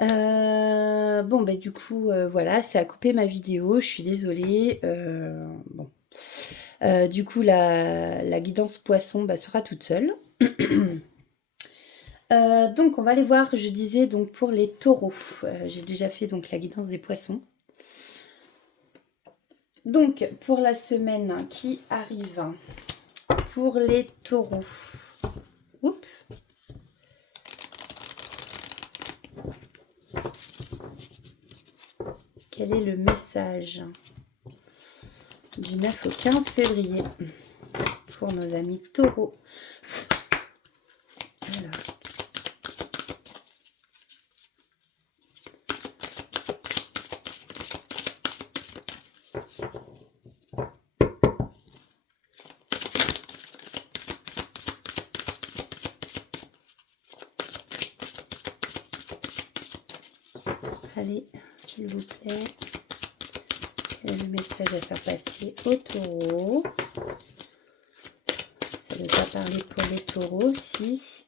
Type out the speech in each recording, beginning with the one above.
Bon, bah, du coup, voilà, ça a coupé ma vidéo, je suis désolée, bon. Du coup, la guidance poisson, bah, sera toute seule. Donc on va aller voir, je disais donc pour les taureaux. J'ai déjà fait donc la guidance des poissons. Donc pour la semaine qui arrive, pour les taureaux. Oups. Quel est le message du 9 au 15 février pour nos amis taureaux? Alors. Allez, s'il vous plaît. Quel est le message à faire passer aux taureaux? Ça ne veut pas parler pour les taureaux aussi.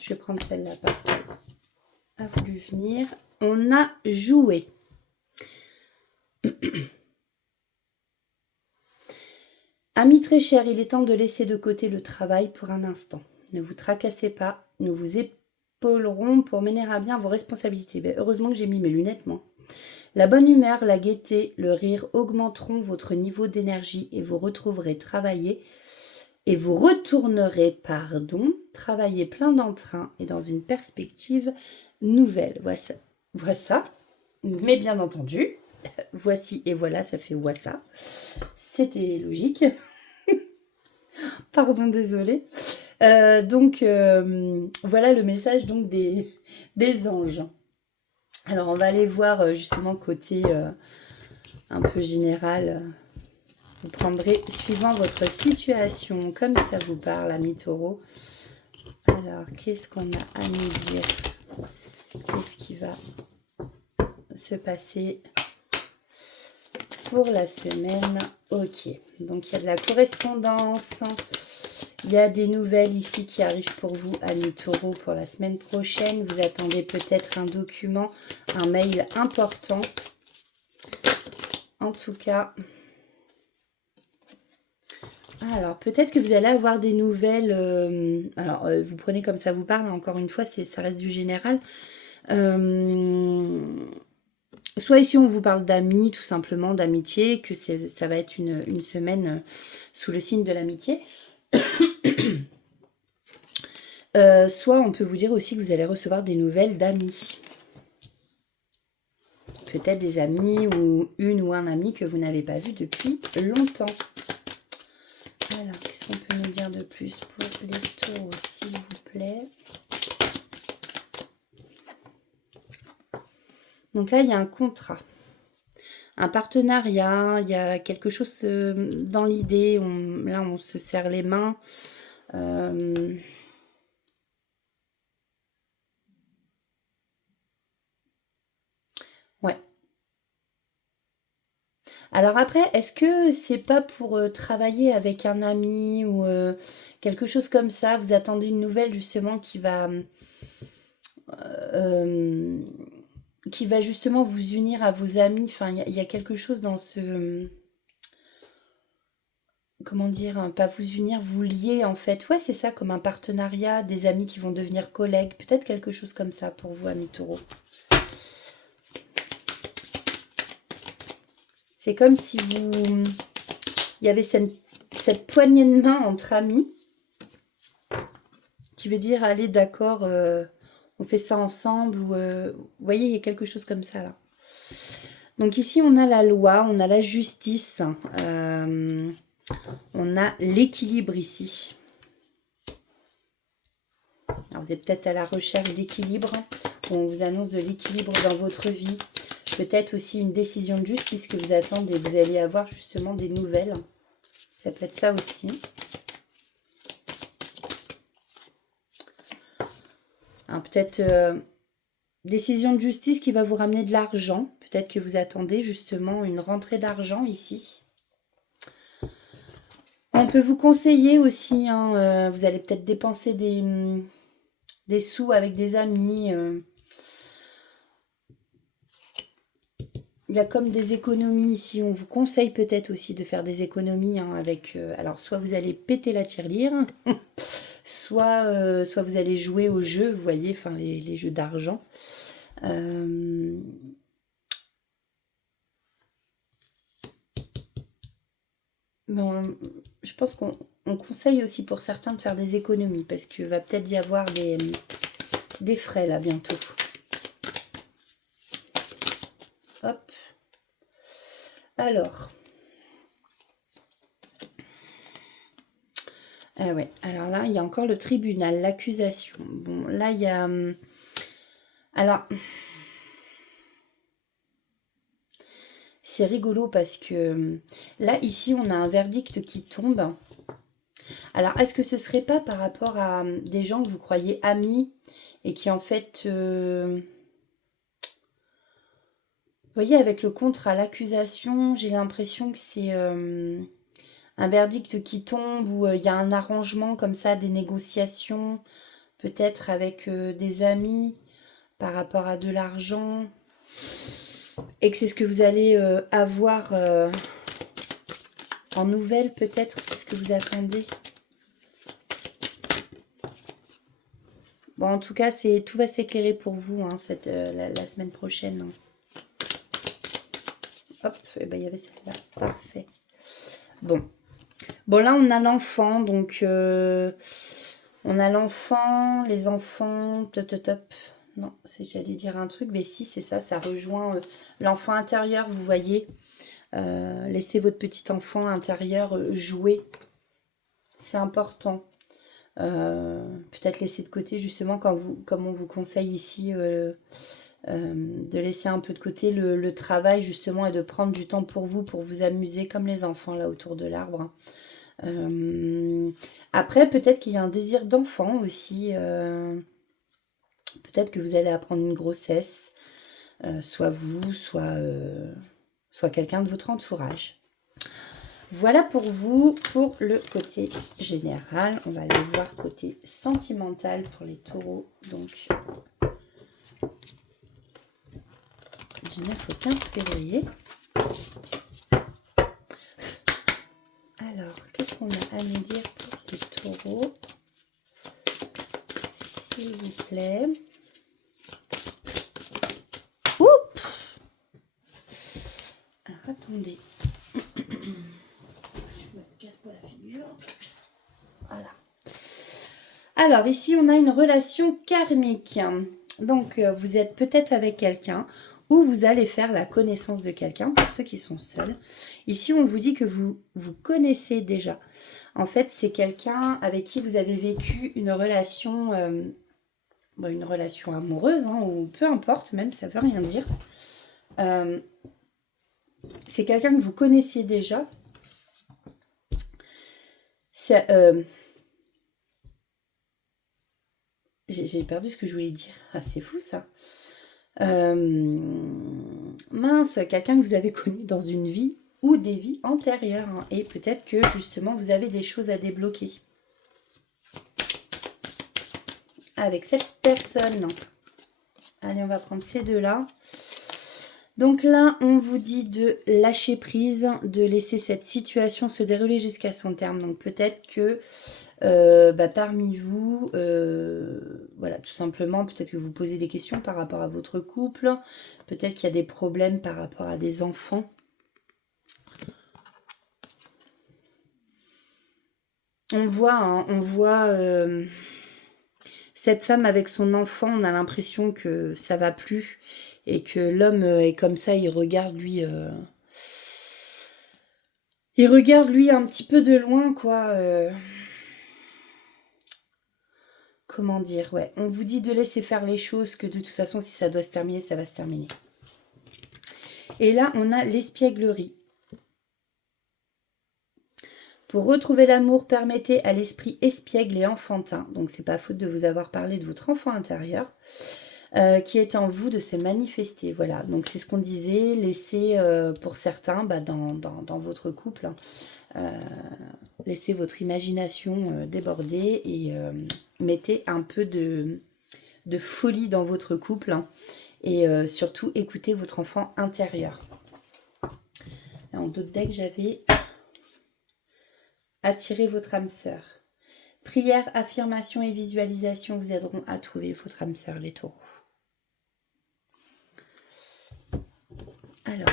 Je vais prendre celle-là parce qu'elle a voulu venir. On a joué. Amis très chers, il est temps de laisser de côté le travail pour un instant. Ne vous tracassez pas, nous vous épaulerons pour mener à bien vos responsabilités. Ben, heureusement que j'ai mis mes lunettes, moi. La bonne humeur, la gaieté, le rire augmenteront votre niveau d'énergie et vous retrouverez vous retournerez, travailler plein d'entrain et dans une perspective nouvelle. Voici, mais bien entendu, voici et voilà, ça fait voici. C'était logique. Pardon, désolée. Donc, voilà le message donc des anges. Alors, on va aller voir justement côté un peu général. Vous prendrez suivant votre situation, comme ça vous parle, amis taureaux. Alors, qu'est-ce qu'on a à nous dire? Qu'est-ce qui va se passer pour la semaine? Ok, donc il y a de la correspondance. Il y a des nouvelles ici qui arrivent pour vous, amis taureaux, pour la semaine prochaine. Vous attendez peut-être un document, un mail important. En tout cas, alors peut-être que vous allez avoir des nouvelles. Vous prenez comme ça vous parle, encore une fois, ça reste du général. Soit ici on vous parle d'amis, tout simplement, d'amitié, que ça va être une semaine sous le signe de l'amitié. Soit on peut vous dire aussi que vous allez recevoir des nouvelles d'amis. Peut-être des amis ou une ou un ami que vous n'avez pas vu depuis longtemps. Alors, qu'est-ce qu'on peut nous dire de plus pour les taureaux, s'il vous plaît? Donc là, il y a un contrat, un partenariat, il y a quelque chose dans l'idée. Là, on se serre les mains. Ouais. Alors après, est-ce que c'est pas pour travailler avec un ami ou quelque chose comme ça? Vous attendez une nouvelle justement euh, qui va justement vous unir à vos amis. Enfin, il y a quelque chose dans ce... Comment dire? Pas vous unir, vous lier en fait. Ouais, c'est ça, comme un partenariat, des amis qui vont devenir collègues. Peut-être quelque chose comme ça pour vous, amis taureaux. C'est comme si vous... Il y avait cette poignée de main entre amis qui veut dire, allez, d'accord, on fait ça ensemble. Ou, vous voyez, il y a quelque chose comme ça là. Donc ici, on a la loi, on a la justice, on a l'équilibre ici. Alors, vous êtes peut-être à la recherche d'équilibre. On vous annonce de l'équilibre dans votre vie. Peut-être aussi une décision de justice que vous attendez. Vous allez avoir justement des nouvelles. Ça peut être ça aussi. Peut-être décision de justice qui va vous ramener de l'argent. Peut-être que vous attendez justement une rentrée d'argent ici. On peut vous conseiller aussi. Vous allez peut-être dépenser des sous avec des amis. il y a comme des économies ici. On vous conseille peut-être aussi de faire des économies hein, avec... alors, soit vous allez péter la tirelire, soit vous allez jouer aux jeux, vous voyez, enfin les jeux d'argent. Mais je pense qu'on conseille aussi pour certains de faire des économies parce qu'il va peut-être y avoir des frais là bientôt. Hop. Alors. Ah ouais, alors là, il y a encore le tribunal, l'accusation. Bon, là, il y a... alors, c'est rigolo parce que là, ici, on a un verdict qui tombe. Alors, est-ce que ce serait pas par rapport à des gens que vous croyez amis et qui, en fait... vous voyez, avec le contre à l'accusation, j'ai l'impression que c'est un verdict qui tombe où il y a un arrangement comme ça, des négociations, peut-être avec des amis par rapport à de l'argent. Et que c'est ce que vous allez avoir en nouvelles, peut-être, c'est ce que vous attendez. Bon, en tout cas, tout va s'éclairer pour vous hein, la semaine prochaine. Hein. Hop, et ben il y avait celle-là. Parfait. Bon. Bon, là, on a l'enfant, donc on a l'enfant, les enfants, top. Non, j'allais dire un truc, mais si, c'est ça, ça rejoint l'enfant intérieur, vous voyez. Laissez votre petit enfant intérieur jouer. C'est important. Peut-être laisser de côté, justement, comme on vous conseille ici, de laisser un peu de côté le travail, justement, et de prendre du temps pour vous amuser, comme les enfants, là, autour de l'arbre. Après, peut-être qu'il y a un désir d'enfant aussi. Peut-être que vous allez apprendre une grossesse, soit vous, soit quelqu'un de votre entourage. Voilà pour vous, pour le côté général. On va aller voir côté sentimental pour les taureaux. Donc, du 9 au 15 février. Alors, qu'est-ce qu'on a à nous dire pour les taureaux? S'il vous plaît. Oups! Alors, attendez. Je me casse pas la figure. Voilà. Alors, ici, on a une relation karmique. Donc, vous êtes peut-être avec quelqu'un ou vous allez faire la connaissance de quelqu'un, pour ceux qui sont seuls. Ici, on vous dit que vous connaissez déjà. En fait, c'est quelqu'un avec qui vous avez vécu une relation amoureuse, hein, ou peu importe, même, ça ne veut rien dire. C'est quelqu'un que vous connaissiez déjà. J'ai perdu ce que je voulais dire. Ah, c'est fou, ça. Mince, quelqu'un que vous avez connu dans une vie ou des vies antérieures. Hein, et peut-être que, justement, vous avez des choses à débloquer avec cette personne. Allez, on va prendre ces deux-là. Donc là, on vous dit de lâcher prise, de laisser cette situation se dérouler jusqu'à son terme. Donc peut-être que parmi vous, voilà, tout simplement, peut-être que vous posez des questions par rapport à votre couple. Peut-être qu'il y a des problèmes par rapport à des enfants. On voit cette femme avec son enfant, on a l'impression que ça va plus et que l'homme est comme ça, il regarde lui un petit peu de loin, quoi. Comment dire, ouais. On vous dit de laisser faire les choses, que de toute façon, si ça doit se terminer, ça va se terminer. Et là, on a l'espièglerie. Pour retrouver l'amour, permettez à l'esprit espiègle et enfantin, donc c'est pas faute de vous avoir parlé de votre enfant intérieur, qui est en vous de se manifester. Voilà, donc c'est ce qu'on disait, laissez pour certains, dans votre couple, laissez votre imagination déborder et mettez un peu de folie dans votre couple, hein, et surtout écoutez votre enfant intérieur. Et en d'autres decks, j'avais attirer votre âme sœur. Prière, affirmation et visualisation vous aideront à trouver votre âme sœur, les taureaux. Alors,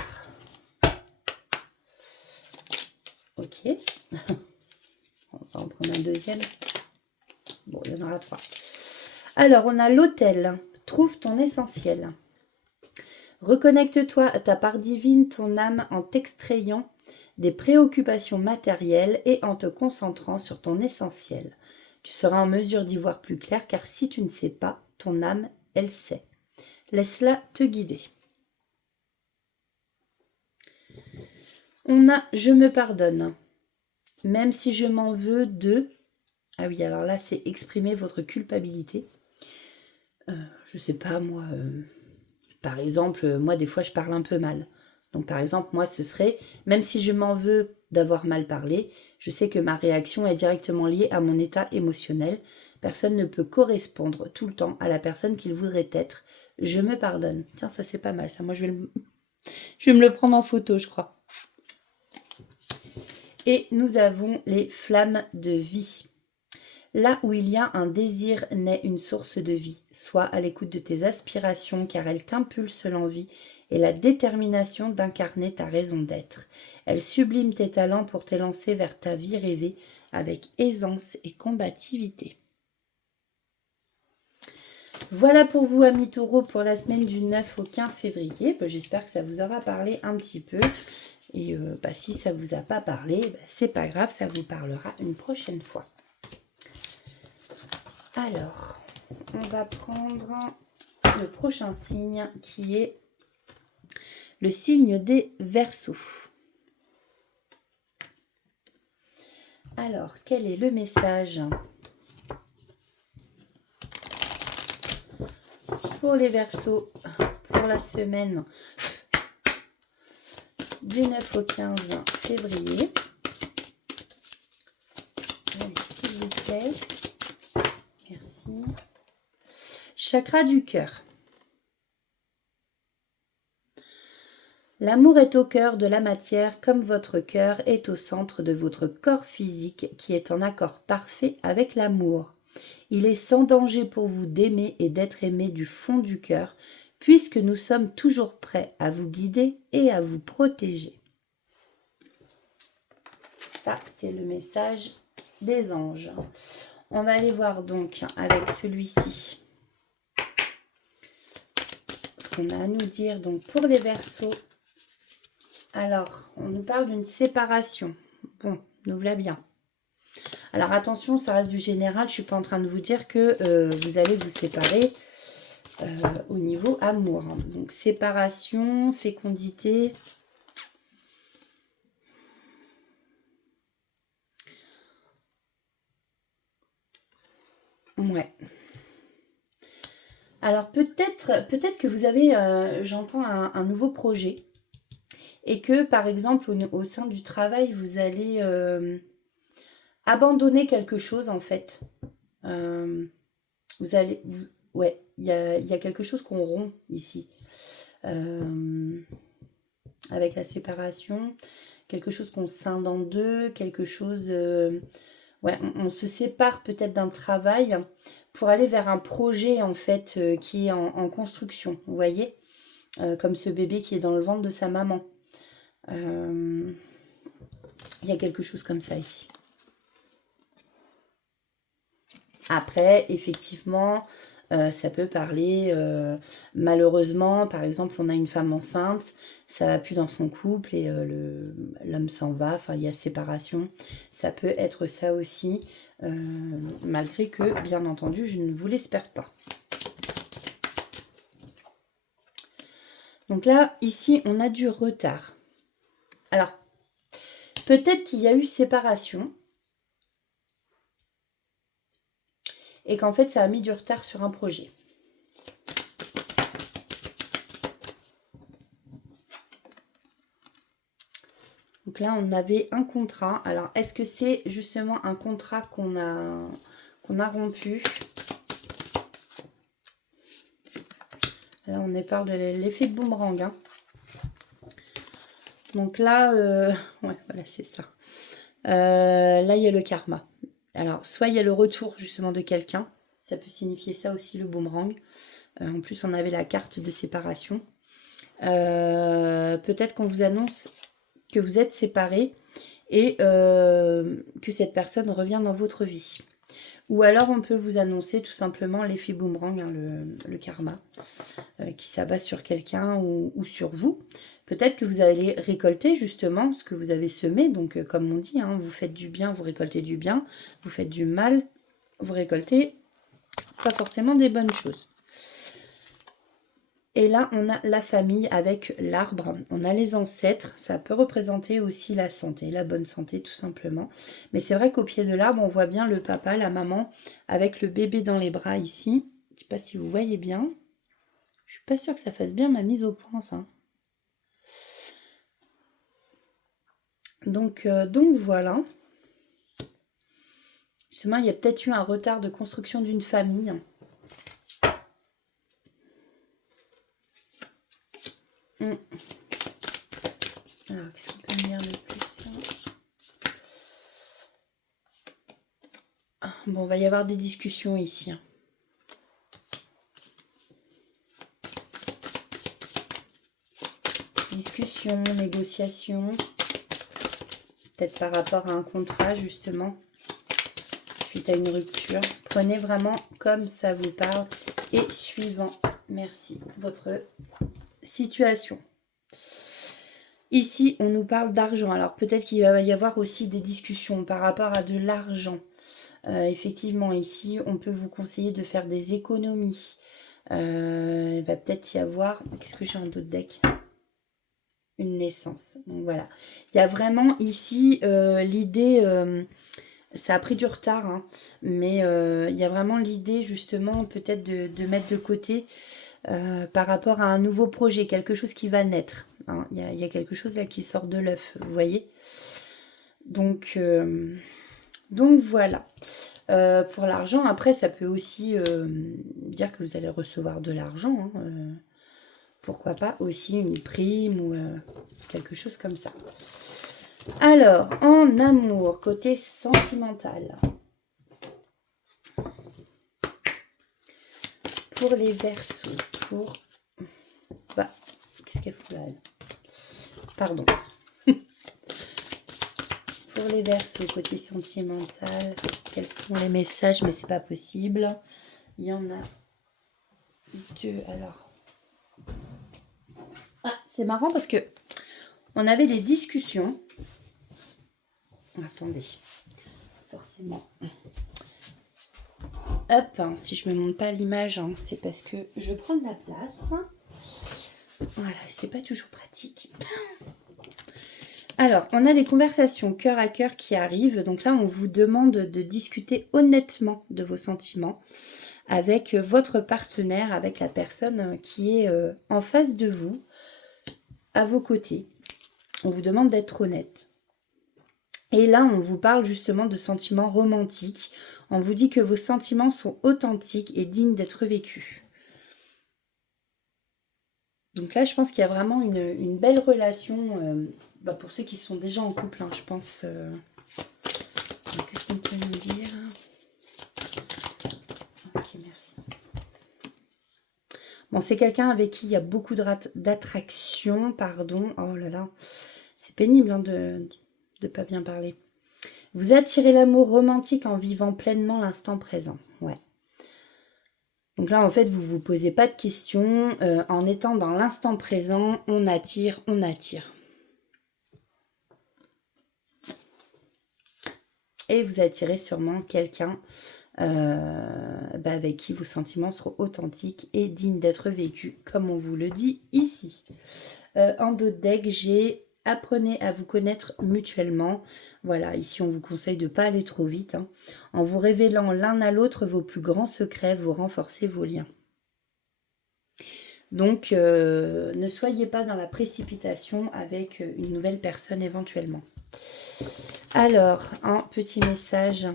ok. On va en prendre un deuxième. Bon, il y en aura 3. Alors, on a l'autel. Trouve ton essentiel. Reconnecte-toi à ta part divine, ton âme, en t'extrayant des préoccupations matérielles et en te concentrant sur ton essentiel. Tu seras en mesure d'y voir plus clair, car si tu ne sais pas, ton âme, elle sait. Laisse-la te guider. On a « Je me pardonne ». Même si je m'en veux de... Ah oui, alors là, c'est exprimer votre culpabilité. Je sais pas, moi... Par exemple, moi, des fois, je parle un peu mal. Donc, par exemple, moi, ce serait... Même si je m'en veux d'avoir mal parlé, je sais que ma réaction est directement liée à mon état émotionnel. Personne ne peut correspondre tout le temps à la personne qu'il voudrait être. Je me pardonne. Tiens, ça, c'est pas mal. Ça, moi, je vais me le prendre en photo, je crois. Et nous avons les flammes de vie. Là où il y a un désir naît une source de vie. Sois à l'écoute de tes aspirations car elles t'impulsent l'envie et la détermination d'incarner ta raison d'être. Elles subliment tes talents pour t'élancer vers ta vie rêvée avec aisance et combativité. Voilà pour vous, amis taureaux, pour la semaine du 9 au 15 février. J'espère que ça vous aura parlé un petit peu. Et si ça ne vous a pas parlé, c'est pas grave, ça vous parlera une prochaine fois. Alors, on va prendre le prochain signe qui est le signe des Verseaux. Alors, quel est le message pour les Verseaux pour la semaine du 9 au 15 février? Allez, s'il vous plaît. Merci. Chakra du cœur. L'amour est au cœur de la matière comme votre cœur est au centre de votre corps physique qui est en accord parfait avec l'amour. Il est sans danger pour vous d'aimer et d'être aimé du fond du cœur puisque nous sommes toujours prêts à vous guider et à vous protéger. Ça, c'est le message des anges. On va aller voir donc avec celui-ci ce qu'on a à nous dire donc pour les Verseaux. Alors, on nous parle d'une séparation. Bon, nous voilà bien. Alors attention, ça reste du général. Je ne suis pas en train de vous dire que vous allez vous séparer au niveau amour. Donc séparation, fécondité. Ouais. Alors peut-être que vous avez, j'entends un nouveau projet. Et que par exemple au sein du travail, vous allez abandonner quelque chose en fait. Vous allez... ouais, il y a quelque chose qu'on rompt ici. Avec la séparation, quelque chose qu'on scinde en deux, quelque chose... ouais, on se sépare peut-être d'un travail pour aller vers un projet en fait qui est en construction, vous voyez, comme ce bébé qui est dans le ventre de sa maman. Il y a quelque chose comme ça ici. Après, effectivement, ça peut parler, malheureusement, par exemple, on a une femme enceinte, ça va plus dans son couple et l'homme s'en va, enfin, il y a séparation. Ça peut être ça aussi, malgré que, bien entendu, je ne vous l'espère pas. Donc là, ici, on a du retard. Alors, peut-être qu'il y a eu séparation. Et qu'en fait, ça a mis du retard sur un projet. Donc là, on avait un contrat. Alors, est-ce que c'est justement un contrat qu'on a rompu? Là, on parle de l'effet de boomerang. Hein. Donc là, ouais, voilà, c'est ça. Là, il y a le karma. Alors, soit il y a le retour justement de quelqu'un. Ça peut signifier ça aussi, le boomerang. En plus, on avait la carte de séparation. Peut-être qu'on vous annonce que vous êtes séparés et que cette personne revient dans votre vie. Ou alors on peut vous annoncer tout simplement l'effet boomerang, hein, le karma, qui s'abat sur quelqu'un ou sur vous. Peut-être que vous allez récolter justement ce que vous avez semé. Donc comme on dit, hein, vous faites du bien, vous récoltez du bien. Vous faites du mal, vous récoltez pas forcément des bonnes choses. Et là, on a la famille avec l'arbre. On a les ancêtres. Ça peut représenter aussi la santé, la bonne santé tout simplement. Mais c'est vrai qu'au pied de l'arbre, on voit bien le papa, la maman, avec le bébé dans les bras ici. Je ne sais pas si vous voyez bien. Je suis pas sûre que ça fasse bien ma mise au point, ça. Donc voilà. Justement, il y a peut-être eu un retard de construction d'une famille. Alors, qu'est-ce qu'on peut lire de plus? Bon, il va y avoir des discussions ici. Discussion, négociation. Peut-être par rapport à un contrat, justement. Suite à une rupture. Prenez vraiment comme ça vous parle. Et suivant, merci, votre situation. Ici, on nous parle d'argent. Alors, peut-être qu'il va y avoir aussi des discussions par rapport à de l'argent. Effectivement, ici, on peut vous conseiller de faire des économies. Il va peut-être y avoir... Qu'est-ce que j'ai en d'autres deck? Une naissance. Donc, voilà. Il y a vraiment ici l'idée... ça a pris du retard, hein, mais il y a vraiment l'idée, justement, peut-être de mettre de côté par rapport à un nouveau projet, quelque chose qui va naître. Hein. Il y a quelque chose là qui sort de l'œuf, vous voyez. Donc voilà. Pour l'argent, après, ça peut aussi dire que vous allez recevoir de l'argent. Hein, pourquoi pas aussi une prime ou quelque chose comme ça. Alors, en amour, côté sentimental. Pour les Verseaux, pour... Bah, qu'est-ce qu'elle fout là, elle? Pardon. Pour les Verseaux, côté sentimental, quels sont les messages? Mais c'est pas possible. Il y en a deux. Alors, ah, c'est marrant parce que on avait des discussions. Attendez, forcément. Hop, hein, si je me montre pas l'image, hein, c'est parce que je prends de la place. Voilà, c'est pas toujours pratique. Alors, on a des conversations cœur à cœur qui arrivent. Donc là, on vous demande de discuter honnêtement de vos sentiments avec votre partenaire, avec la personne qui est en face de vous, à vos côtés. On vous demande d'être honnête. Et là, on vous parle justement de sentiments romantiques. On vous dit que vos sentiments sont authentiques et dignes d'être vécus. Donc là, je pense qu'il y a vraiment une belle relation pour ceux qui sont déjà en couple, hein, je pense. Qu'est-ce qu'on peut nous dire? Ok, merci. Bon, c'est quelqu'un avec qui il y a beaucoup d'attraction, pardon. Oh là là, c'est pénible hein, de ne pas bien parler. Vous attirez l'amour romantique en vivant pleinement l'instant présent. Ouais. Donc là, en fait, vous ne vous posez pas de questions. En étant dans l'instant présent, on attire, on attire. Et vous attirez sûrement quelqu'un avec qui vos sentiments seront authentiques et dignes d'être vécus, comme on vous le dit ici. En d'autres decks, j'ai apprenez à vous connaître mutuellement. Voilà, ici on vous conseille de ne pas aller trop vite. Hein. En vous révélant l'un à l'autre vos plus grands secrets, vous renforcez vos liens. Donc, ne soyez pas dans la précipitation avec une nouvelle personne éventuellement. Alors, un petit message.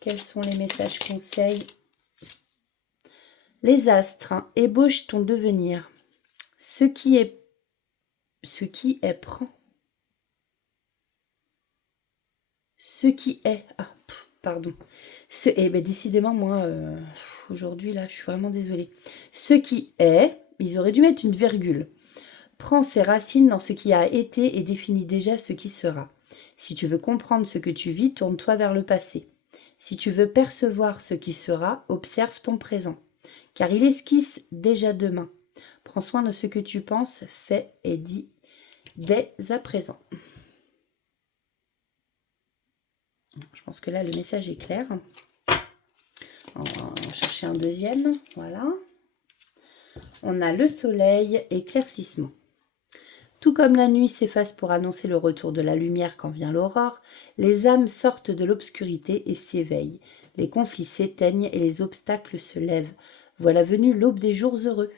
Quels sont les messages conseils? Les astres ébauchent ton devenir. Ce qui est Ce qui est prend. Ce qui est... Ah, pardon. Ben, décidément, moi, aujourd'hui, là, je suis vraiment désolée. Ce qui est, ils auraient dû mettre une virgule. Prends ses racines dans ce qui a été et définit déjà ce qui sera. Si tu veux comprendre ce que tu vis, tourne-toi vers le passé. Si tu veux percevoir ce qui sera, observe ton présent. Car il esquisse déjà demain. Prends soin de ce que tu penses, fais et dis dès à présent. Je pense que là, le message est clair. On va chercher un deuxième. Voilà. On a le soleil, éclaircissement. Tout comme la nuit s'efface pour annoncer le retour de la lumière quand vient l'aurore, les âmes sortent de l'obscurité et s'éveillent. Les conflits s'éteignent et les obstacles se lèvent. Voilà venue l'aube des jours heureux.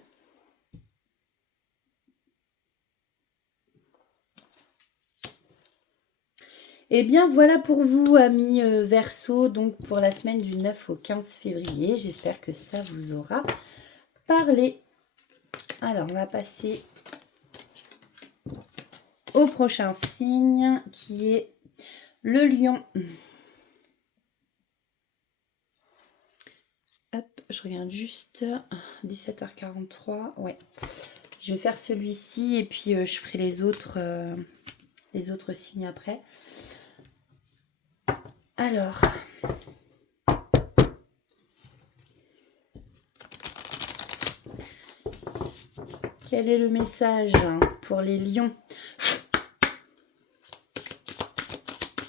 Et bien voilà pour vous, amis Verseau, donc pour la semaine du 9 au 15 février. J'espère que ça vous aura parlé. Alors, on va passer au prochain signe qui est le lion. Hop, je regarde juste 17h43. Ouais, je vais faire celui-ci et puis je ferai les autres signes après. Alors, quel est le message pour les lions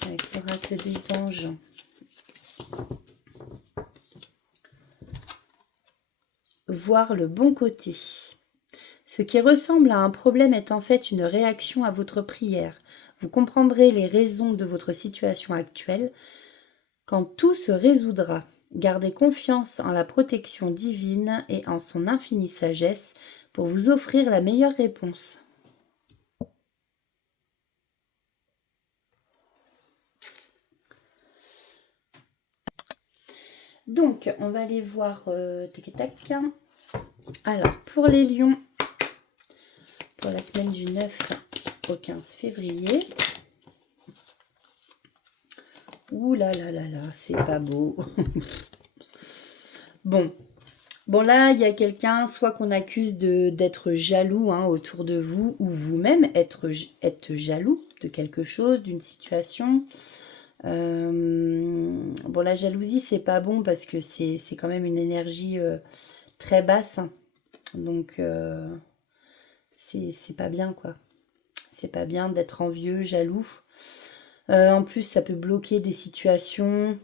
avec l'oracle des anges? Voir le bon côté. Ce qui ressemble à un problème est en fait une réaction à votre prière. Vous comprendrez les raisons de votre situation actuelle quand tout se résoudra. Gardez confiance en la protection divine et en son infinie sagesse pour vous offrir la meilleure réponse. Donc, on va aller voir tac. Alors, pour les lions, pour la semaine du 9 au 15 février. Ouh là là là là, c'est pas beau. Bon là, il y a quelqu'un, soit qu'on accuse d'être jaloux autour de vous, ou vous-même être jaloux de quelque chose, d'une situation. Bon, la jalousie, c'est pas bon parce que c'est quand même une énergie très basse. Donc, c'est pas bien, quoi. C'est pas bien d'être envieux, jaloux. En plus, ça peut bloquer des situations.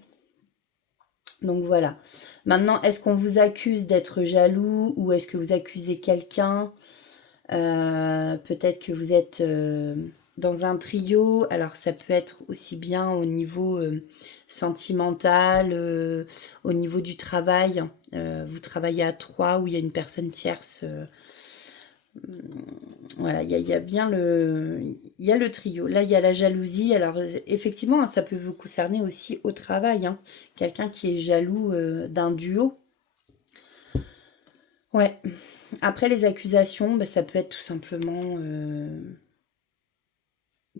Donc voilà. Maintenant, est-ce qu'on vous accuse d'être jaloux ou est-ce que vous accusez quelqu'un? Peut-être que vous êtes dans un trio. Alors ça peut être aussi bien au niveau sentimental, au niveau du travail. Vous travaillez à 3 où il y a une personne tierce. Voilà, il y a bien le trio. Là, il y a la jalousie. Alors, effectivement, ça peut vous concerner aussi au travail. Quelqu'un qui est jaloux d'un duo. Ouais. Après, les accusations, ça peut être tout simplement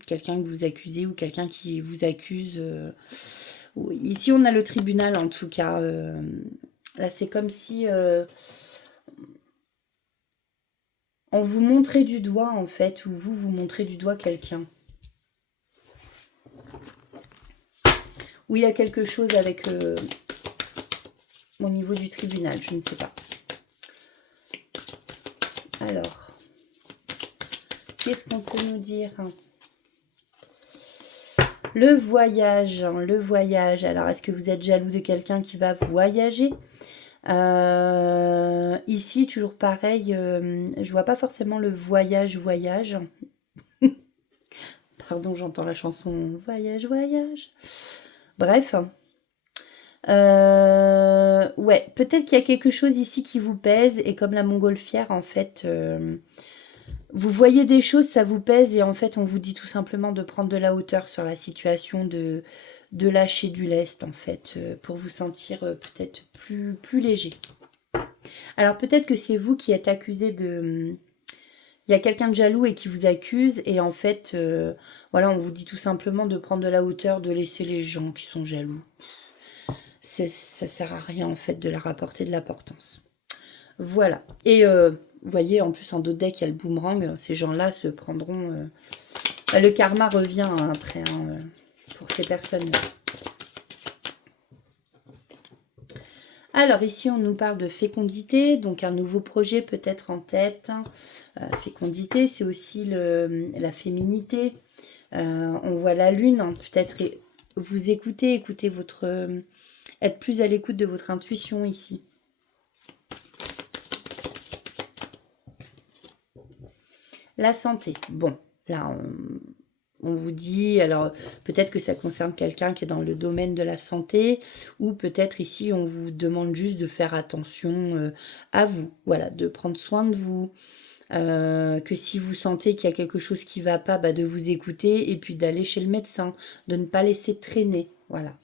quelqu'un que vous accusez ou quelqu'un qui vous accuse. Ici, on a le tribunal, en tout cas. Là, c'est comme si on vous montrait du doigt, en fait, ou vous montrez du doigt quelqu'un. Ou il y a quelque chose avec au niveau du tribunal, je ne sais pas. Alors, qu'est-ce qu'on peut nous dire? Le voyage, le voyage. Alors, est-ce que vous êtes jaloux de quelqu'un qui va voyager? Ici, toujours pareil, je vois pas forcément le voyage. Pardon, j'entends la chanson Voyage, voyage. Bref. Ouais, peut-être qu'il y a quelque chose ici qui vous pèse et comme la montgolfière, en fait, vous voyez des choses, ça vous pèse et en fait, on vous dit tout simplement de prendre de la hauteur sur la situation, de lâcher du lest, en fait, pour vous sentir peut-être plus léger. Alors, peut-être que c'est vous qui êtes accusé Il y a quelqu'un de jaloux et qui vous accuse. Et en fait, voilà, on vous dit tout simplement de prendre de la hauteur, de laisser les gens qui sont jaloux. Ça sert à rien, en fait, de leur apporter de l'importance. Voilà. Et vous voyez, en plus, en dos de deck, il y a le boomerang. Ces gens-là se prendront... le karma revient hein, après, hein, pour ces personnes-là. Alors ici, on nous parle de fécondité, donc un nouveau projet peut-être en tête. Fécondité, c'est aussi la féminité. On voit la lune, hein, peut-être vous écoutez votre... être plus à l'écoute de votre intuition ici. La santé. Bon, là, on vous dit, alors peut-être que ça concerne quelqu'un qui est dans le domaine de la santé, ou peut-être ici, on vous demande juste de faire attention à vous, voilà, de prendre soin de vous, que si vous sentez qu'il y a quelque chose qui ne va pas, bah, de vous écouter, et puis d'aller chez le médecin, de ne pas laisser traîner, voilà.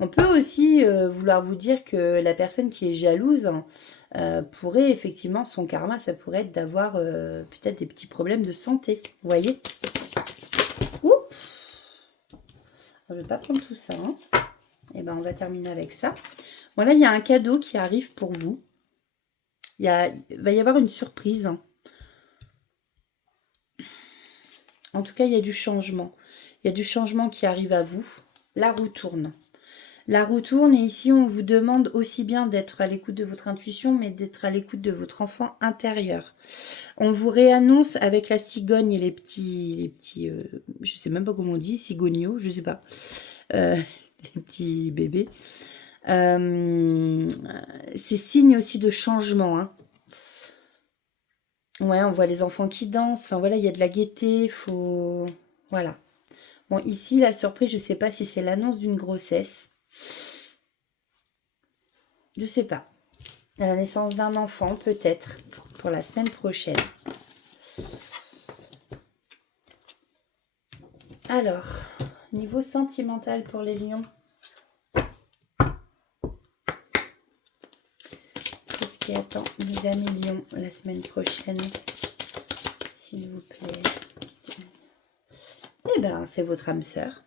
On peut aussi vouloir vous dire que la personne qui est jalouse pourrait effectivement, son karma, ça pourrait être d'avoir peut-être des petits problèmes de santé. Vous voyez? Oups! Je ne vais pas prendre tout ça. Hein. Et ben, on va terminer avec ça. Voilà, il y a un cadeau qui arrive pour vous. Il va y avoir une surprise. En tout cas, il y a du changement. Il y a du changement qui arrive à vous. La roue tourne. La roue tourne et ici, on vous demande aussi bien d'être à l'écoute de votre intuition, mais d'être à l'écoute de votre enfant intérieur. On vous réannonce avec la cigogne et les petits je sais même pas comment on dit, cigognos, je sais pas, les petits bébés. C'est signe aussi de changement. Hein. Ouais, on voit les enfants qui dansent. Enfin voilà, il y a de la gaieté. Faut voilà. Bon, ici, la surprise, je sais pas si c'est l'annonce d'une grossesse. Je sais pas. La naissance d'un enfant, peut-être, pour la semaine prochaine. Alors, niveau sentimental pour les lions. Qu'est-ce qui attend mes amis lions la semaine prochaine? S'il vous plaît. Eh bien, c'est votre âme sœur.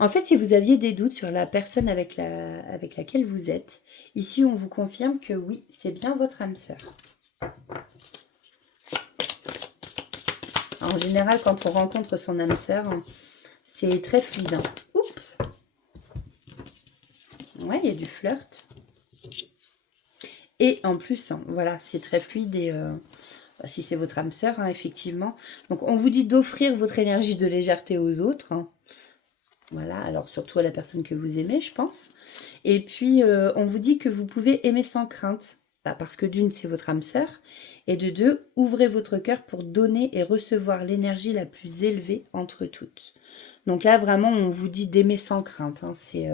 En fait, si vous aviez des doutes sur la personne avec laquelle vous êtes, ici, on vous confirme que oui, c'est bien votre âme sœur. En général, quand on rencontre son âme sœur, c'est très fluide. Oups. Ouais, il y a du flirt. Et en plus, voilà, c'est très fluide et si c'est votre âme sœur, hein, effectivement. Donc, on vous dit d'offrir votre énergie de légèreté aux autres. Hein. Voilà, alors surtout à la personne que vous aimez, je pense. Et puis, on vous dit que vous pouvez aimer sans crainte. Bah, parce que d'une, c'est votre âme sœur. Et de deux, ouvrez votre cœur pour donner et recevoir l'énergie la plus élevée entre toutes. Donc là, vraiment, on vous dit d'aimer sans crainte. Hein, c'est...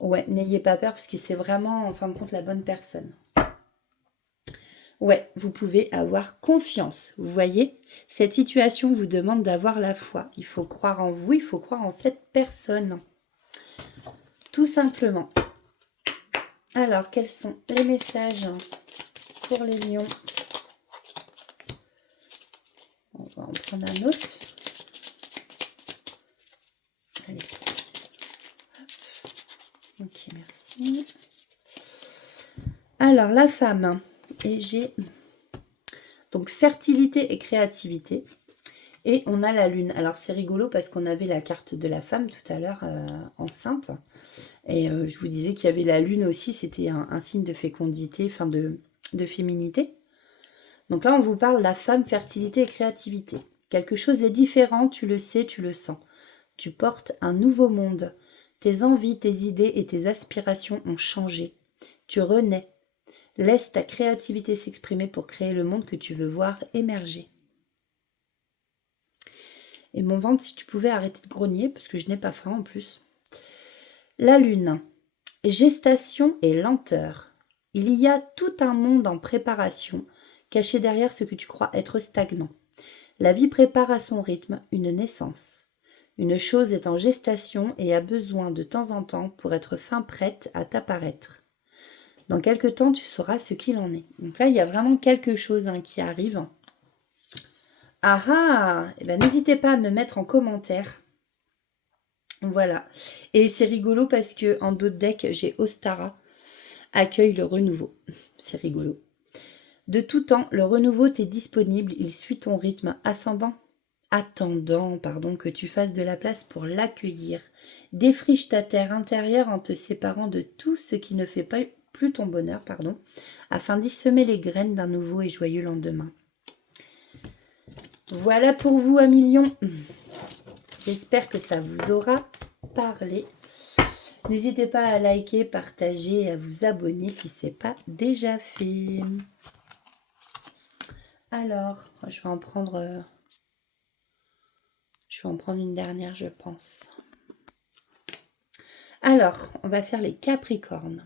Ouais, n'ayez pas peur parce que c'est vraiment, en fin de compte, la bonne personne. Ouais, vous pouvez avoir confiance. Vous voyez, cette situation vous demande d'avoir la foi. Il faut croire en vous, il faut croire en cette personne. Tout simplement. Alors, quels sont les messages pour les lions? On va en prendre un autre. Allez. Ok, merci. Alors, la femme. Et j'ai donc fertilité et créativité. Et on a la lune. Alors, c'est rigolo parce qu'on avait la carte de la femme tout à l'heure enceinte. Et je vous disais qu'il y avait la lune aussi. C'était un signe de fécondité, enfin de féminité. Donc là, on vous parle de la femme, fertilité et créativité. Quelque chose est différent, tu le sais, tu le sens. Tu portes un nouveau monde. Tes envies, tes idées et tes aspirations ont changé. Tu renais. Laisse ta créativité s'exprimer pour créer le monde que tu veux voir émerger. Et mon ventre, si tu pouvais arrêter de grogner, parce que je n'ai pas faim en plus. La lune. Gestation et lenteur. Il y a tout un monde en préparation, caché derrière ce que tu crois être stagnant. La vie prépare à son rythme une naissance. Une chose est en gestation et a besoin de temps en temps pour être fin prête à t'apparaître. Dans quelque temps, tu sauras ce qu'il en est. Donc là, il y a vraiment quelque chose qui arrive. Ah ah! Eh ben, n'hésitez pas à me mettre en commentaire. Voilà. Et c'est rigolo parce que en dos de deck, j'ai Ostara. Accueille le renouveau. C'est rigolo. De tout temps, le renouveau t'est disponible. Il suit ton rythme attendant que tu fasses de la place pour l'accueillir. Défriche ta terre intérieure en te séparant de tout ce qui ne fait pas plus ton bonheur, afin d'y semer les graines d'un nouveau et joyeux lendemain. Voilà pour vous, un million. J'espère que ça vous aura parlé. N'hésitez pas à liker, partager et à vous abonner si ce n'est pas déjà fait. Alors, je vais en prendre une dernière, je pense. Alors, on va faire les Capricornes.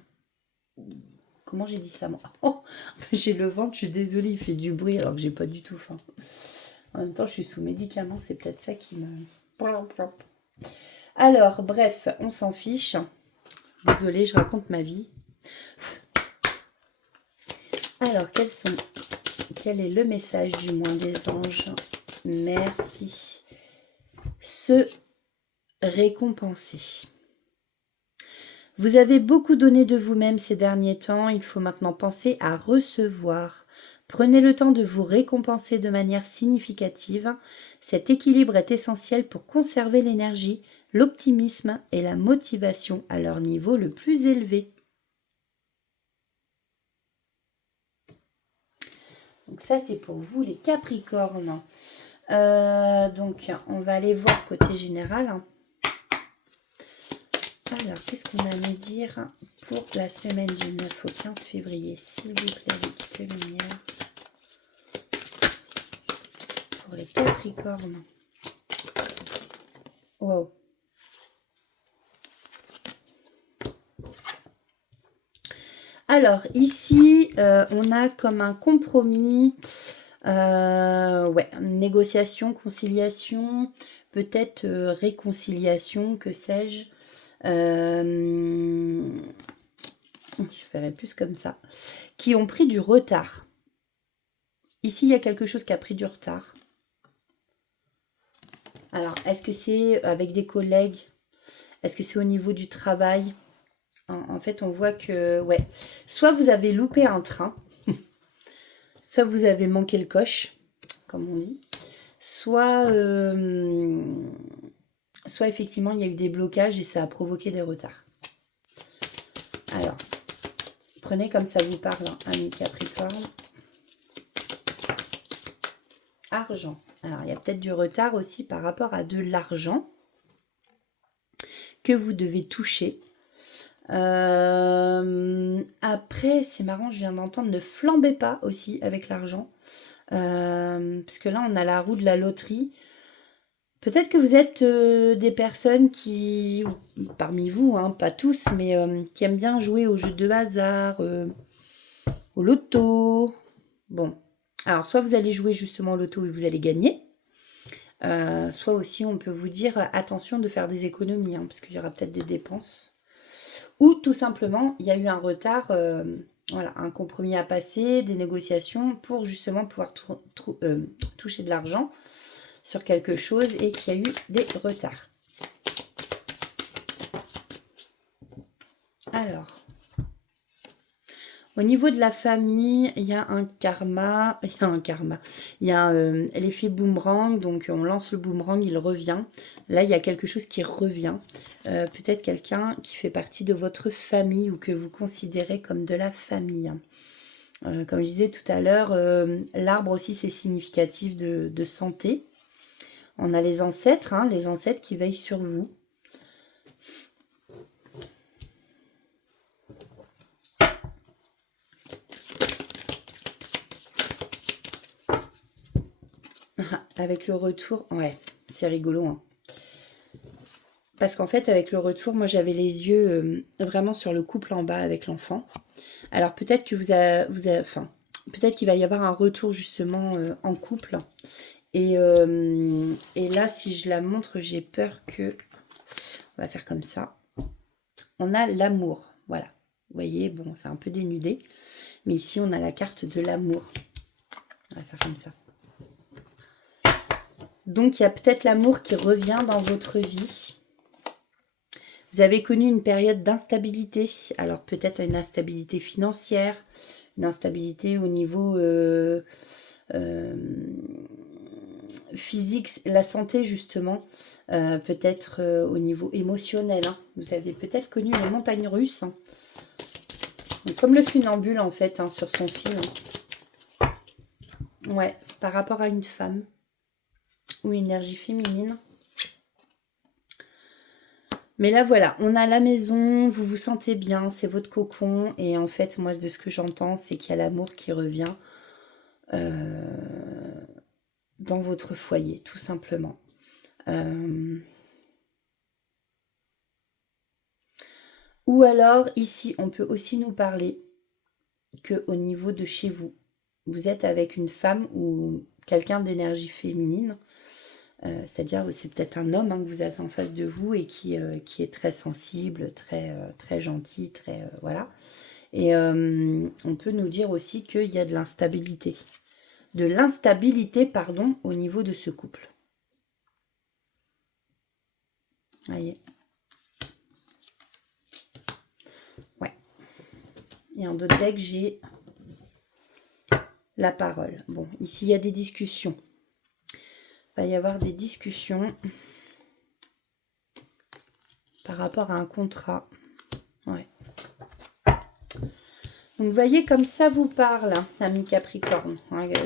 Comment j'ai dit ça, moi? Oh, j'ai le ventre, je suis désolée, il fait du bruit alors que j'ai pas du tout faim. En même temps, je suis sous médicaments, c'est peut-être ça qui me... Alors, bref, on s'en fiche. Désolée, je raconte ma vie. Alors, quel est le message du moins des anges? Merci. Se récompenser. Vous avez beaucoup donné de vous-même ces derniers temps, il faut maintenant penser à recevoir. Prenez le temps de vous récompenser de manière significative. Cet équilibre est essentiel pour conserver l'énergie, l'optimisme et la motivation à leur niveau le plus élevé. Donc ça, c'est pour vous les Capricornes. Donc, on va aller voir côté général. Alors, qu'est-ce qu'on a à me dire pour la semaine du 9 au 15 février? S'il vous plaît, avec de lumière. Pour les Capricornes. Wow. Alors, ici, on a comme un compromis, négociation, conciliation, peut-être réconciliation, que sais-je. Je ferai plus comme ça. Qui ont pris du retard. Ici, il y a quelque chose qui a pris du retard. Alors, est-ce que c'est avec des collègues? Est-ce que c'est au niveau du travail? En fait, on voit que, soit vous avez loupé un train, soit vous avez manqué le coche, comme on dit, soit effectivement, il y a eu des blocages et ça a provoqué des retards. Alors, prenez comme ça vous parle, ami Capricorne. Argent. Alors, il y a peut-être du retard aussi par rapport à de l'argent que vous devez toucher. Après, c'est marrant, je viens d'entendre, ne flambez pas aussi avec l'argent. Parce que là, on a la roue de la loterie. Peut-être que vous êtes des personnes qui, parmi vous, pas tous, mais qui aiment bien jouer aux jeux de hasard, au loto. Bon, alors soit vous allez jouer justement au loto et vous allez gagner, soit aussi on peut vous dire attention de faire des économies, parce qu'il y aura peut-être des dépenses. Ou tout simplement, il y a eu un retard, un compromis à passer, des négociations pour justement pouvoir toucher de l'argent sur quelque chose et qu'il y a eu des retards. Alors, au niveau de la famille, il y a un karma, il y a l'effet boomerang, donc on lance le boomerang, il revient. Là, il y a quelque chose qui revient. Peut-être quelqu'un qui fait partie de votre famille ou que vous considérez comme de la famille. Comme je disais tout à l'heure, l'arbre aussi, c'est significatif de santé. On a les ancêtres qui veillent sur vous. Avec le retour, c'est rigolo. Parce qu'en fait, avec le retour, moi, j'avais les yeux vraiment sur le couple en bas avec l'enfant. Alors, peut-être que peut-être qu'il va y avoir un retour justement en couple. Et là, si je la montre, j'ai peur que... On va faire comme ça. On a l'amour, voilà. Vous voyez, bon, c'est un peu dénudé. Mais ici, on a la carte de l'amour. On va faire comme ça. Donc, il y a peut-être l'amour qui revient dans votre vie. Vous avez connu une période d'instabilité. Alors, peut-être une instabilité financière, une instabilité au niveau physique, la santé, justement. Peut-être au niveau émotionnel. Hein. Vous avez peut-être connu les montagnes russes. Hein. Donc, comme le funambule, en fait, hein, sur son fil. Hein. Ouais, par rapport à une femme ou une énergie féminine. Mais là, voilà, on a la maison, vous vous sentez bien, c'est votre cocon. Et en fait, moi, de ce que j'entends, c'est qu'il y a l'amour qui revient dans votre foyer, tout simplement. Ou alors, ici, on peut aussi nous parler qu'au niveau de chez vous, vous êtes avec une femme ou quelqu'un d'énergie féminine. C'est-à-dire, c'est peut-être un homme hein, que vous avez en face de vous et qui est très sensible, très gentil, voilà. Et on peut nous dire aussi qu'il y a de l'instabilité. Pardon, au niveau de ce couple. Voyez. Ouais. Et en d'autres decks, j'ai la parole. Bon, ici, il y a des discussions. Il va y avoir des discussions par rapport à un contrat. Ouais. Donc, vous voyez, comme ça vous parle, hein, ami Capricorne.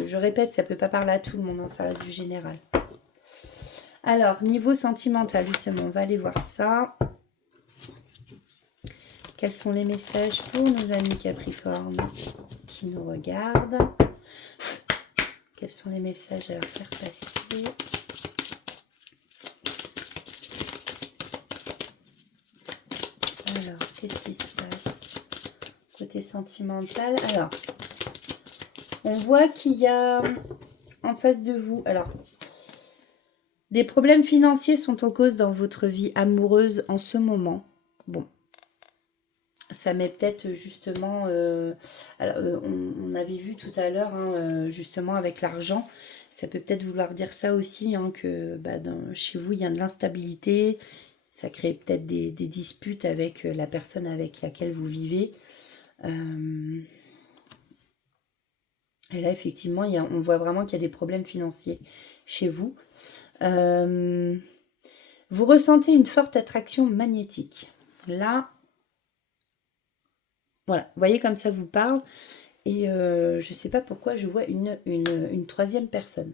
Je répète, ça ne peut pas parler à tout le monde, hein, ça reste du général. Alors, niveau sentimental, justement, on va aller voir ça. Quels sont les messages pour nos amis Capricorne qui nous regardent? Quels sont les messages à leur faire passer? Alors, qu'est-ce qui se passe côté sentimental? Alors, on voit qu'il y a en face de vous, alors, des problèmes financiers sont en cause dans votre vie amoureuse en ce moment. Bon, ça met peut-être justement, on avait vu tout à l'heure, hein, justement avec l'argent, ça peut peut-être vouloir dire ça aussi, hein, que chez vous, il y a de l'instabilité, ça crée peut-être des disputes avec la personne avec laquelle vous vivez. Et là, effectivement, on voit vraiment qu'il y a des problèmes financiers chez vous. Vous ressentez une forte attraction magnétique. Là, voilà, vous voyez comme ça vous parle. Et je ne sais pas pourquoi je vois une troisième personne.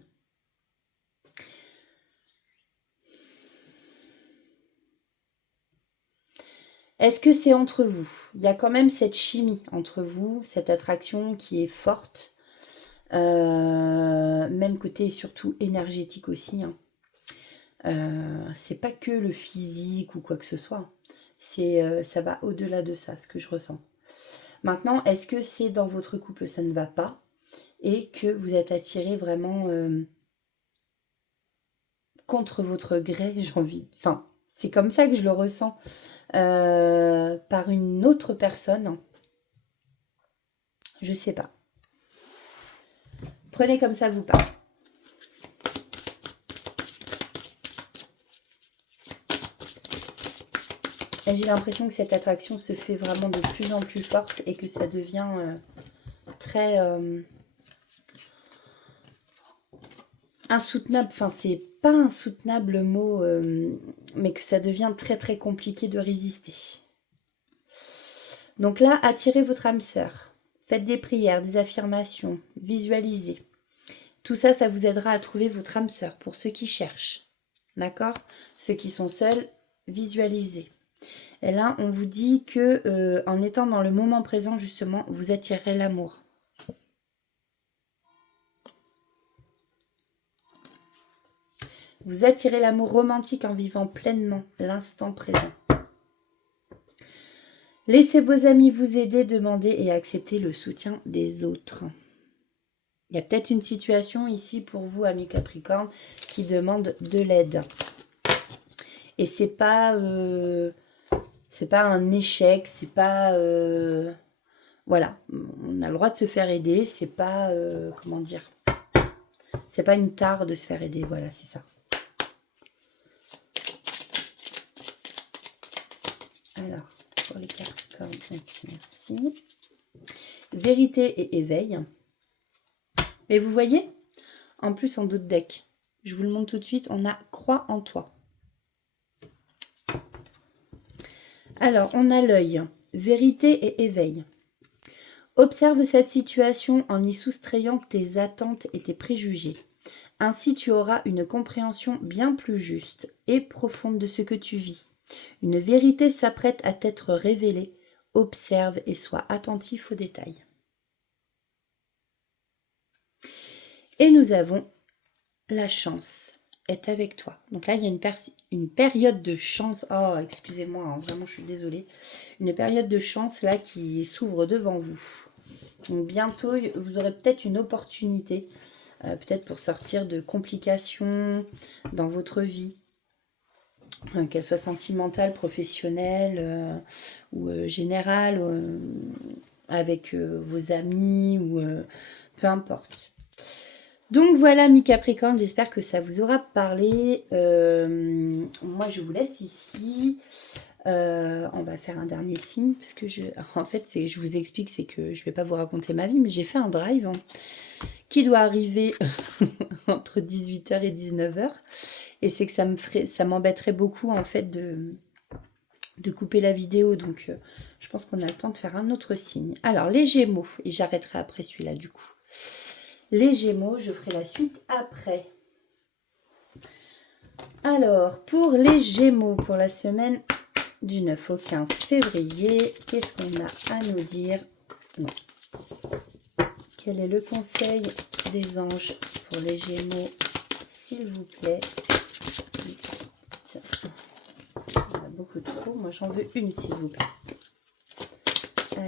Est-ce que c'est entre vous? Il y a quand même cette chimie entre vous, cette attraction qui est forte. Même côté surtout énergétique aussi. Hein. C'est pas que le physique ou quoi que ce soit. Ça va au-delà de ça, ce que je ressens. Maintenant, est-ce que c'est dans votre couple, ça ne va pas et que vous êtes attiré vraiment contre votre gré, j'ai envie... Enfin, c'est comme ça que je le ressens par une autre personne. Je sais pas. Prenez comme ça vous parle. J'ai l'impression que cette attraction se fait vraiment de plus en plus forte et que ça devient très insoutenable. Enfin, c'est pas insoutenable le mot, mais que ça devient très très compliqué de résister. Donc là, attirez votre âme sœur. Faites des prières, des affirmations, visualisez. Tout ça, ça vous aidera à trouver votre âme sœur pour ceux qui cherchent. D'accord? Ceux qui sont seuls, visualisez. Et là, on vous dit que en étant dans le moment présent, justement, vous attirez l'amour. Vous attirez l'amour romantique en vivant pleinement l'instant présent. Laissez vos amis vous aider, demander et accepter le soutien des autres. Il y a peut-être une situation ici pour vous, amis Capricorne, qui demande de l'aide. Et c'est pas C'est pas un échec, c'est pas... voilà, on a le droit de se faire aider, c'est pas... comment dire? C'est pas une tare de se faire aider, voilà, c'est ça. Alors, pour les Capricornes, ok, merci. Vérité et éveil. Et vous voyez, en plus en d'autres decks, je vous le montre tout de suite, on a croix en toi. Alors, on a l'œil, vérité et éveil. Observe cette situation en y soustrayant tes attentes et tes préjugés. Ainsi, tu auras une compréhension bien plus juste et profonde de ce que tu vis. Une vérité s'apprête à t'être révélée. Observe et sois attentif aux détails. Et nous avons la chance est avec toi. Donc là, il y a une période de chance. Oh, excusez-moi, hein, vraiment, je suis désolée. Une période de chance là qui s'ouvre devant vous. Donc bientôt, vous aurez peut-être une opportunité, peut-être pour sortir de complications dans votre vie, qu'elle soit sentimentale, professionnelle ou générale, avec vos amis ou peu importe. Donc voilà, mi Capricorne, j'espère que ça vous aura parlé. Moi, je vous laisse ici. On va faire un dernier signe, parce que en fait, je vous explique, c'est que je ne vais pas vous raconter ma vie, mais j'ai fait un drive qui doit arriver entre 18h et 19h. Et c'est que ça m'embêterait beaucoup, en fait, de couper la vidéo. Donc, je pense qu'on a le temps de faire un autre signe. Alors, les Gémeaux, et j'arrêterai après celui-là, du coup. Les Gémeaux, je ferai la suite après. Alors, pour les Gémeaux, pour la semaine du 9 au 15 février, qu'est-ce qu'on a à nous dire? Non. Quel est le conseil des anges pour les Gémeaux, s'il vous plaît? Il y en a beaucoup trop. Moi, j'en veux une, s'il vous plaît. Allez.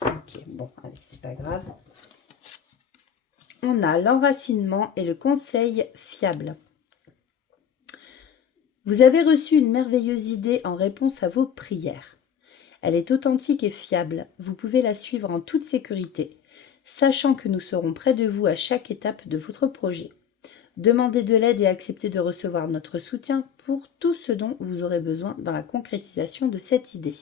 Ok, bon, allez, c'est pas grave. On a l'enracinement et le conseil fiable. Vous avez reçu une merveilleuse idée en réponse à vos prières. Elle est authentique et fiable. Vous pouvez la suivre en toute sécurité, sachant que nous serons près de vous à chaque étape de votre projet. Demandez de l'aide et acceptez de recevoir notre soutien pour tout ce dont vous aurez besoin dans la concrétisation de cette idée.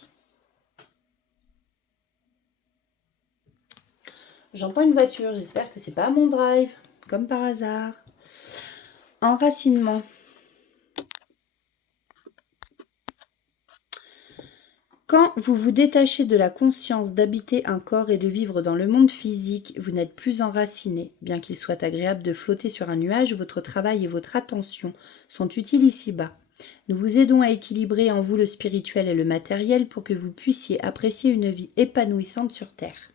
J'entends une voiture, j'espère que c'est pas mon drive, comme par hasard. Enracinement. Quand vous vous détachez de la conscience d'habiter un corps et de vivre dans le monde physique, vous n'êtes plus enraciné. Bien qu'il soit agréable de flotter sur un nuage, votre travail et votre attention sont utiles ici-bas. Nous vous aidons à équilibrer en vous le spirituel et le matériel pour que vous puissiez apprécier une vie épanouissante sur Terre.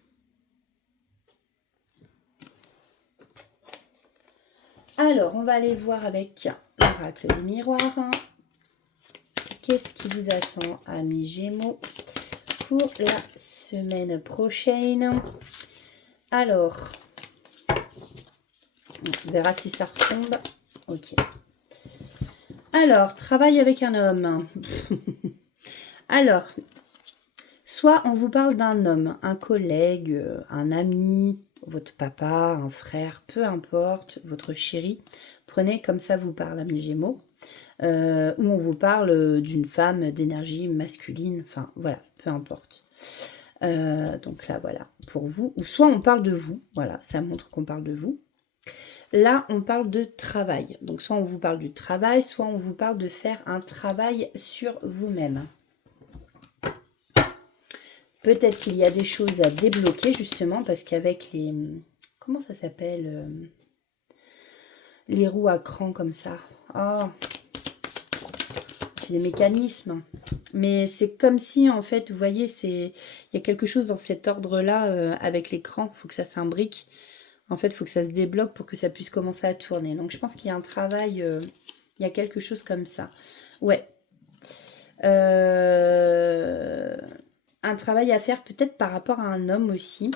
Alors, on va aller voir avec l'oracle des miroirs. Qu'est-ce qui vous attend, amis Gémeaux, pour la semaine prochaine? Alors, on verra si ça retombe. Ok. Alors, travail avec un homme. Alors, soit on vous parle d'un homme, un collègue, un ami, votre papa, un frère, peu importe, votre chéri. Prenez comme ça vous parle, amis Gémeaux. Où on vous parle d'une femme d'énergie masculine, enfin voilà, peu importe. Donc là, voilà, pour vous. Ou soit on parle de vous, voilà, ça montre qu'on parle de vous. Là, on parle de travail. Donc soit on vous parle du travail, soit on vous parle de faire un travail sur vous-même. Peut-être qu'il y a des choses à débloquer, justement, parce qu'avec les... Comment ça s'appelle les roues à cran comme ça. Oh, c'est des mécanismes. Mais c'est comme si, en fait, vous voyez, il y a quelque chose dans cet ordre-là avec l'écran. Il faut que ça s'imbrique. En fait, il faut que ça se débloque pour que ça puisse commencer à tourner. Donc, je pense qu'il y a un travail, il y a quelque chose comme ça. Ouais. Un travail à faire peut-être par rapport à un homme aussi.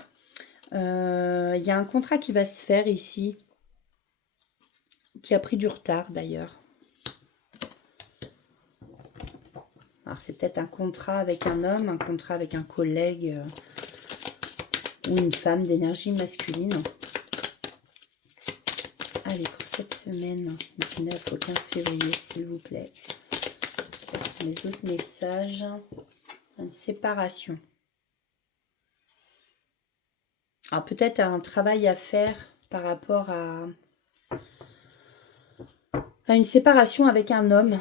Il y a un contrat qui va se faire ici. qui a pris du retard d'ailleurs. Alors c'est peut-être un contrat avec un homme, un contrat avec un collègue ou une femme d'énergie masculine. Allez, pour cette semaine, du 9 au 15 février, s'il vous plaît. Les autres messages, une séparation. Alors peut-être un travail à faire par rapport à une séparation avec un homme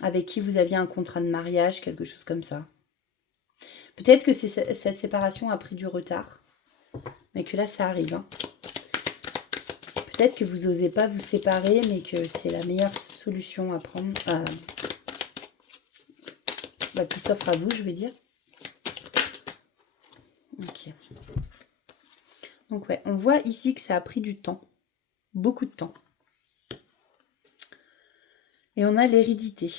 avec qui vous aviez un contrat de mariage, quelque chose comme ça. Peut-être que cette séparation a pris du retard, mais que là ça arrive. Hein. Peut-être que vous n'osez pas vous séparer, mais que c'est la meilleure solution à prendre, qui s'offre à vous, je veux dire. Ok. Donc ouais, on voit ici que ça a pris du temps, beaucoup de temps. Et on a l'hérédité.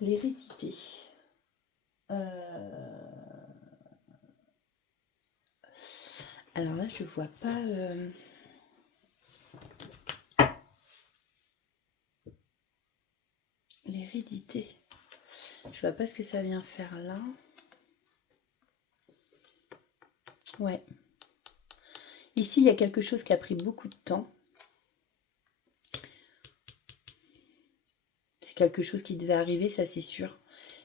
L'hérédité. Alors là, je vois pas... L'hérédité. Je vois pas ce que ça vient faire là. Ouais. Ici, il y a quelque chose qui a pris beaucoup de temps. C'est quelque chose qui devait arriver, ça c'est sûr.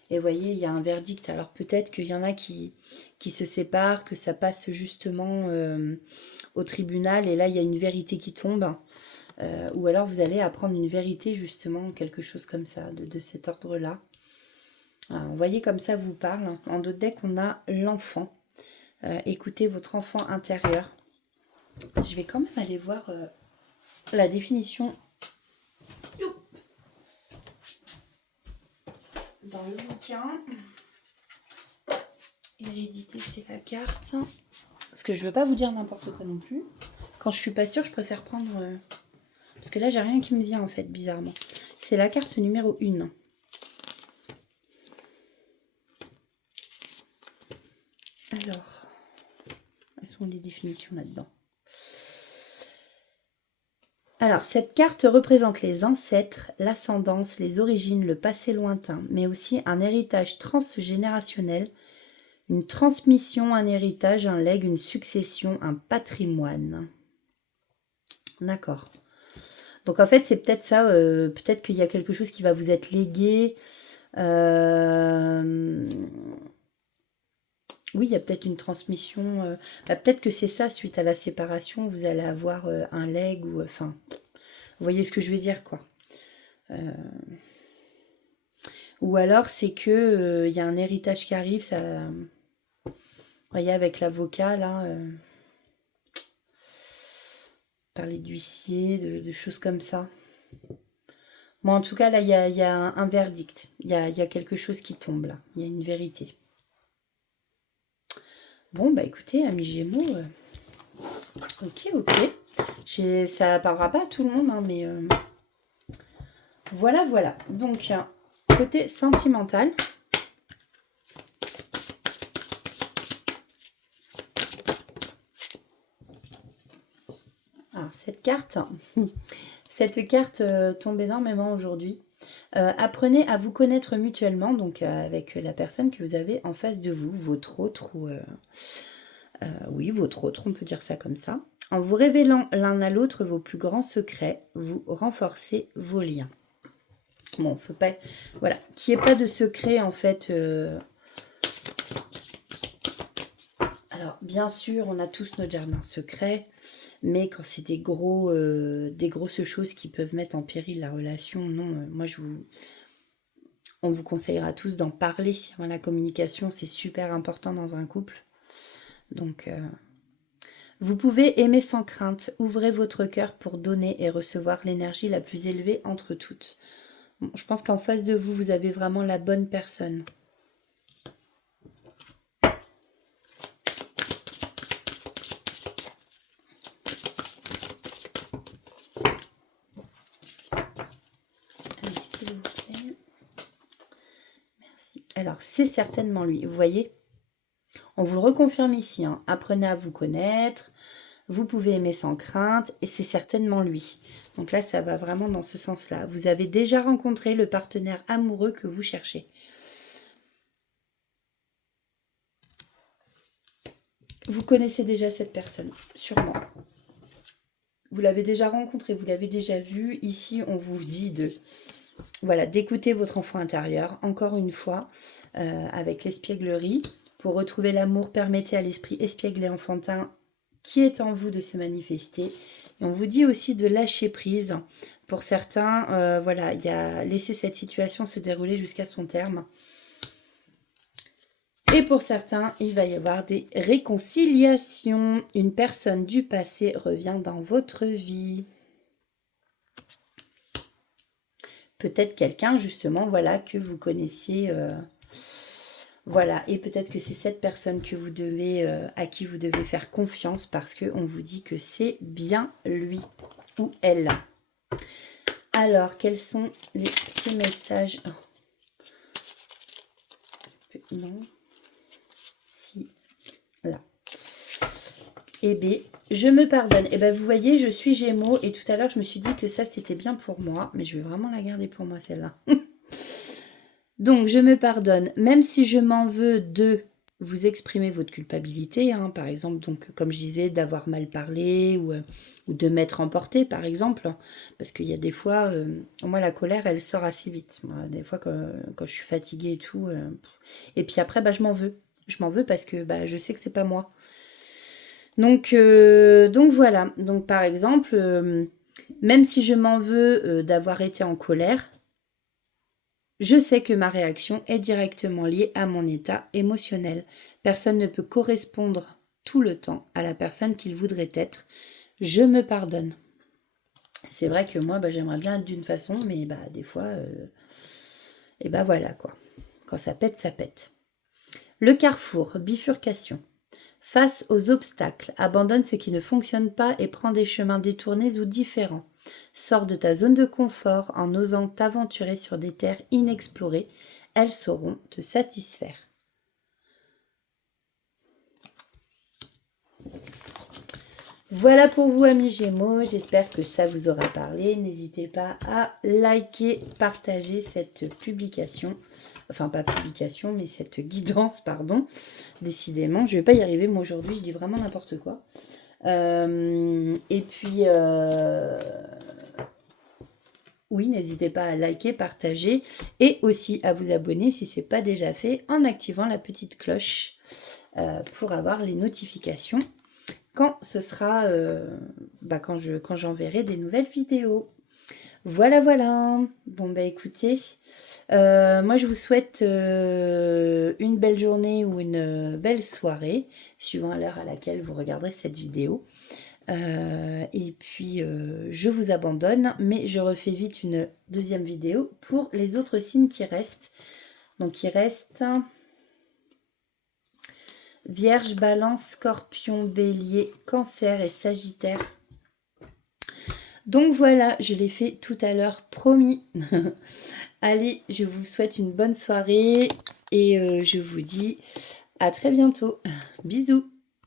Et vous voyez, il y a un verdict. Alors peut-être qu'il y en a qui se séparent, que ça passe justement au tribunal. Et là, il y a une vérité qui tombe. Ou alors vous allez apprendre une vérité, justement, quelque chose comme ça, de cet ordre-là. Vous voyez, comme ça vous parle. En d'autres decks, on a l'enfant. Écoutez votre enfant intérieur. Je vais quand même aller voir la définition dans le bouquin. Hérédité, c'est la carte. Parce que je ne veux pas vous dire n'importe quoi non plus. Quand je suis pas sûre, je préfère prendre... Parce que là, j'ai rien qui me vient en fait, bizarrement. C'est la carte numéro 1. Alors, quelles sont les définitions là-dedans? Alors, cette carte représente les ancêtres, l'ascendance, les origines, le passé lointain, mais aussi un héritage transgénérationnel, une transmission, un héritage, un legs, une succession, un patrimoine. D'accord. Donc en fait, c'est peut-être ça, peut-être qu'il y a quelque chose qui va vous être légué. Oui, il y a peut-être une transmission. Peut-être que c'est ça, suite à la séparation, vous allez avoir un legs ou... Enfin, vous voyez ce que je veux dire, quoi. Ou alors, c'est que il y a un héritage qui arrive, ça... Vous voyez, avec l'avocat, là... parler d'huissier, de choses comme ça. Bon, en tout cas, là, il y a un verdict. Il y a quelque chose qui tombe, là. Il y a une vérité. Bon, bah écoutez, amis Gémeaux, ok. Ça parlera pas à tout le monde, hein, mais voilà. Donc, côté sentimental. Alors, cette carte tombe énormément aujourd'hui. Apprenez à vous connaître mutuellement, donc avec la personne que vous avez en face de vous, votre autre, ou oui, votre autre, on peut dire ça comme ça. En vous révélant l'un à l'autre vos plus grands secrets, vous renforcez vos liens. Bon, faut pas... Voilà, qu'il n'y ait pas de secret, en fait. Alors, bien sûr, on a tous notre jardin secret, mais quand c'est des grosses choses qui peuvent mettre en péril la relation, non, moi, on vous conseillera tous d'en parler. La communication, c'est super important dans un couple. Donc... Vous pouvez aimer sans crainte. Ouvrez votre cœur pour donner et recevoir l'énergie la plus élevée entre toutes. Bon, je pense qu'en face de vous, vous avez vraiment la bonne personne. Allez, s'il vous plaît. Alors, c'est certainement lui, vous voyez? On vous le reconfirme ici, hein. Apprenez à vous connaître, vous pouvez aimer sans crainte, et c'est certainement lui. Donc là, ça va vraiment dans ce sens-là. Vous avez déjà rencontré le partenaire amoureux que vous cherchez. Vous connaissez déjà cette personne, sûrement. Vous l'avez déjà rencontré, vous l'avez déjà vu. Ici, on vous dit voilà, d'écouter votre enfant intérieur, encore une fois, avec l'espièglerie. Pour retrouver l'amour, permettez à l'esprit espiègle et enfantin qui est en vous de se manifester. Et on vous dit aussi de lâcher prise. Pour certains, voilà, il y a laissé cette situation se dérouler jusqu'à son terme. Et pour certains, il va y avoir des réconciliations. Une personne du passé revient dans votre vie. Peut-être quelqu'un, justement, voilà, que vous connaissiez. Voilà, et peut-être que c'est cette personne que vous devez, à qui vous devez faire confiance parce qu'on vous dit que c'est bien lui ou elle. Alors, quels sont les petits messages? Non. Si. Là. Eh bien, je me pardonne. Eh bien, vous voyez, je suis Gémeaux et tout à l'heure, je me suis dit que ça, c'était bien pour moi. Mais je vais vraiment la garder pour moi, celle-là. Donc, je me pardonne. Même si je m'en veux de vous exprimer votre culpabilité, hein, par exemple, donc, comme je disais, d'avoir mal parlé ou de m'être emporté, par exemple. Parce qu'il y a des fois, moi, la colère, elle sort assez vite. Moi, des fois, quand je suis fatiguée et tout. Et puis après, bah, je m'en veux. Je m'en veux parce que bah, je sais que c'est pas moi. Donc voilà. Donc par exemple, même si je m'en veux d'avoir été en colère, je sais que ma réaction est directement liée à mon état émotionnel. Personne ne peut correspondre tout le temps à la personne qu'il voudrait être. Je me pardonne. C'est vrai que moi, bah, j'aimerais bien être d'une façon, mais bah, des fois, et bah voilà quoi. Quand ça pète, ça pète. Le carrefour, bifurcation. Face aux obstacles, abandonne ce qui ne fonctionne pas et prends des chemins détournés ou différents. Sors de ta zone de confort en osant t'aventurer sur des terres inexplorées. Elles sauront te satisfaire. Voilà pour vous, amis Gémeaux. J'espère que ça vous aura parlé. N'hésitez pas à liker, partager cette publication. Enfin, pas publication, mais cette guidance, pardon. Décidément, je ne vais pas y arriver. Moi, aujourd'hui, je dis vraiment n'importe quoi. Et puis, oui, n'hésitez pas à liker, partager et aussi à vous abonner si ce n'est pas déjà fait en activant la petite cloche pour avoir les notifications quand ce sera, quand j'enverrai des nouvelles vidéos. Voilà, voilà. Bon, bah écoutez, moi je vous souhaite une belle journée ou une belle soirée, suivant l'heure à laquelle vous regarderez cette vidéo. Et puis, je vous abandonne, mais je refais vite une deuxième vidéo pour les autres signes qui restent. Donc, il reste Vierge, Balance, Scorpion, Bélier, Cancer et Sagittaire. Donc voilà, je l'ai fait tout à l'heure, promis. Allez, je vous souhaite une bonne soirée et je vous dis à très bientôt. Bisous.